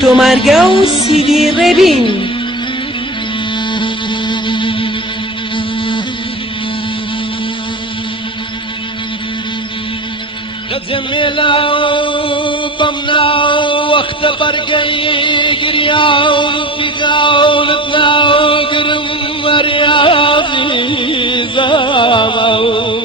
Domargão Sidi Rebin. جميلة وبمنا واختبر قريا وفيقا ولدنا وقرم مرياضي زامو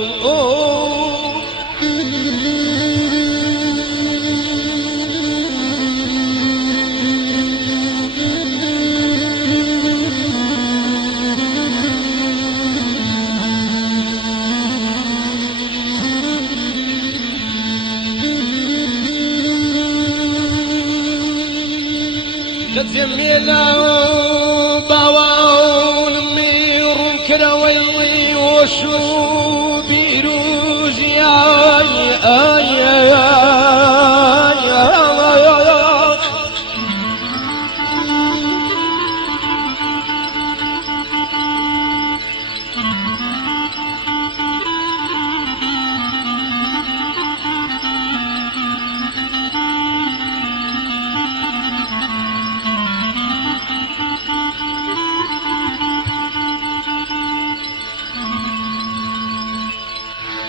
جميلة وباوا ونمير ونكروي وشو بيروج يا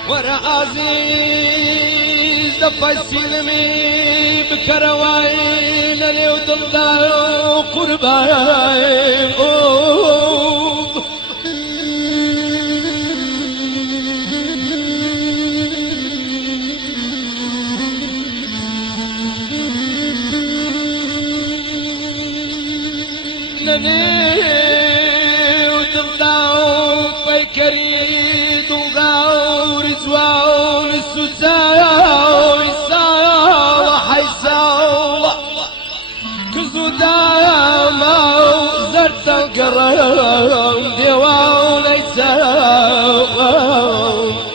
ورا عزيز دفسيلمي بكرواين اللي وضلوا قرباين نني وضلوا فكريد وغاو رزوان السوساو يصالح يصالح كزو داما وزرت القرام ديوان يساو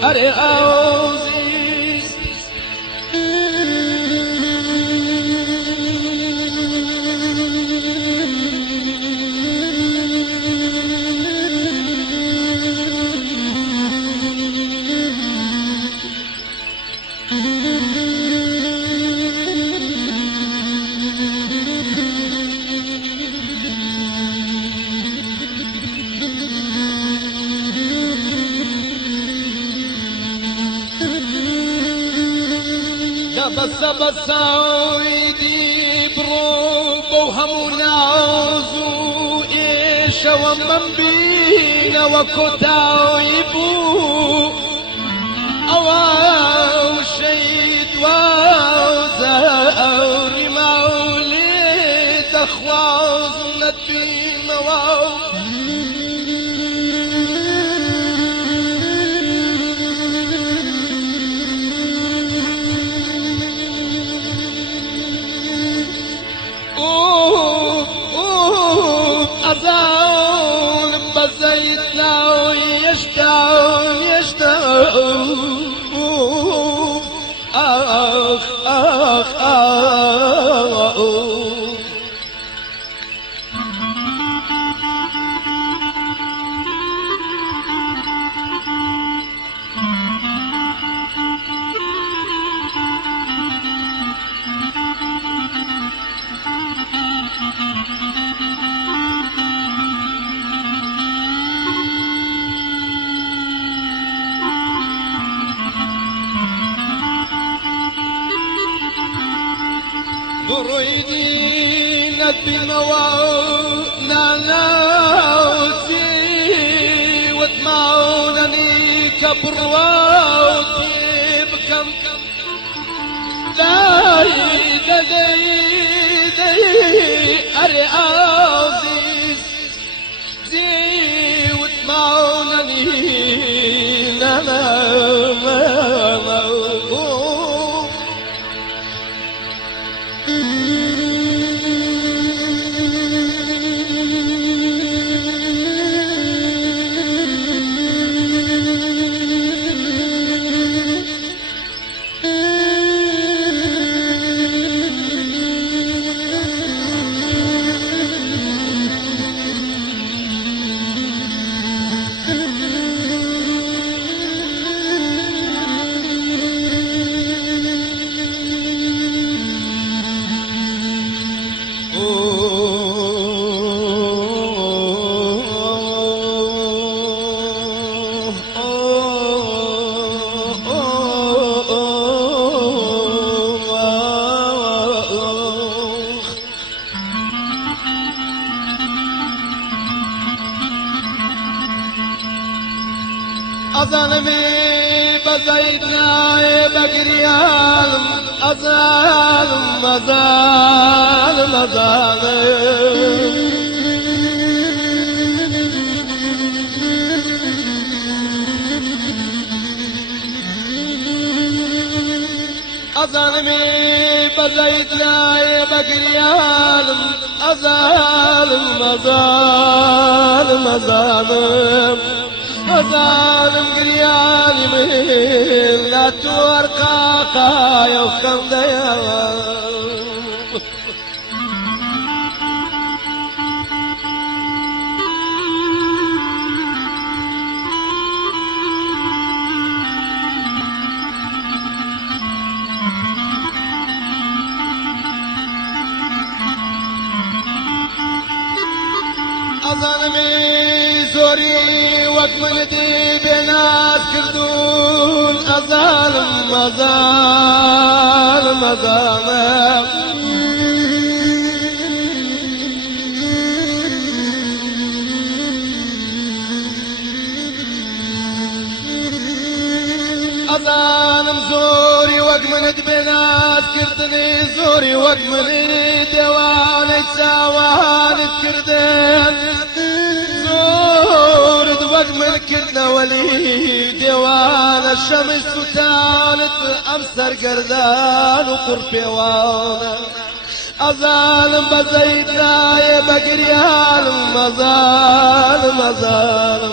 أري أوزيز بس ويدي بروب وهمونا وزو إيش ومن بينا وكوتا ويبو أواو شيد وزاوري مولد أخواز ندبي مواو أزاون بزيتنا ويشتاون يشتاون آخ آخ آخ برويدي ندبي موانا ناوتي واتماونني كبرواتي بكم داي داي أري عزيز زي واتماونني لا لا أظلمي بزيدنا بقريالم أظالم أظالم أظالم أظلمي بزيدنا بقريالم أظالم أظالم أظالم أظالم قريالي من لا تورقا قايا وخم ديالم أظلمي زوري وقت من دي بناس كردون أظالم أظالم أظالم أظالم زوري وقت من دي بناس كردني زوري وقت من دواني تساواني كردن من كنا ولي ديوان الشمس وتالت أمسر قردان وقربي وانا أظالم بزيدنا يا بقريالم أظالم أظالم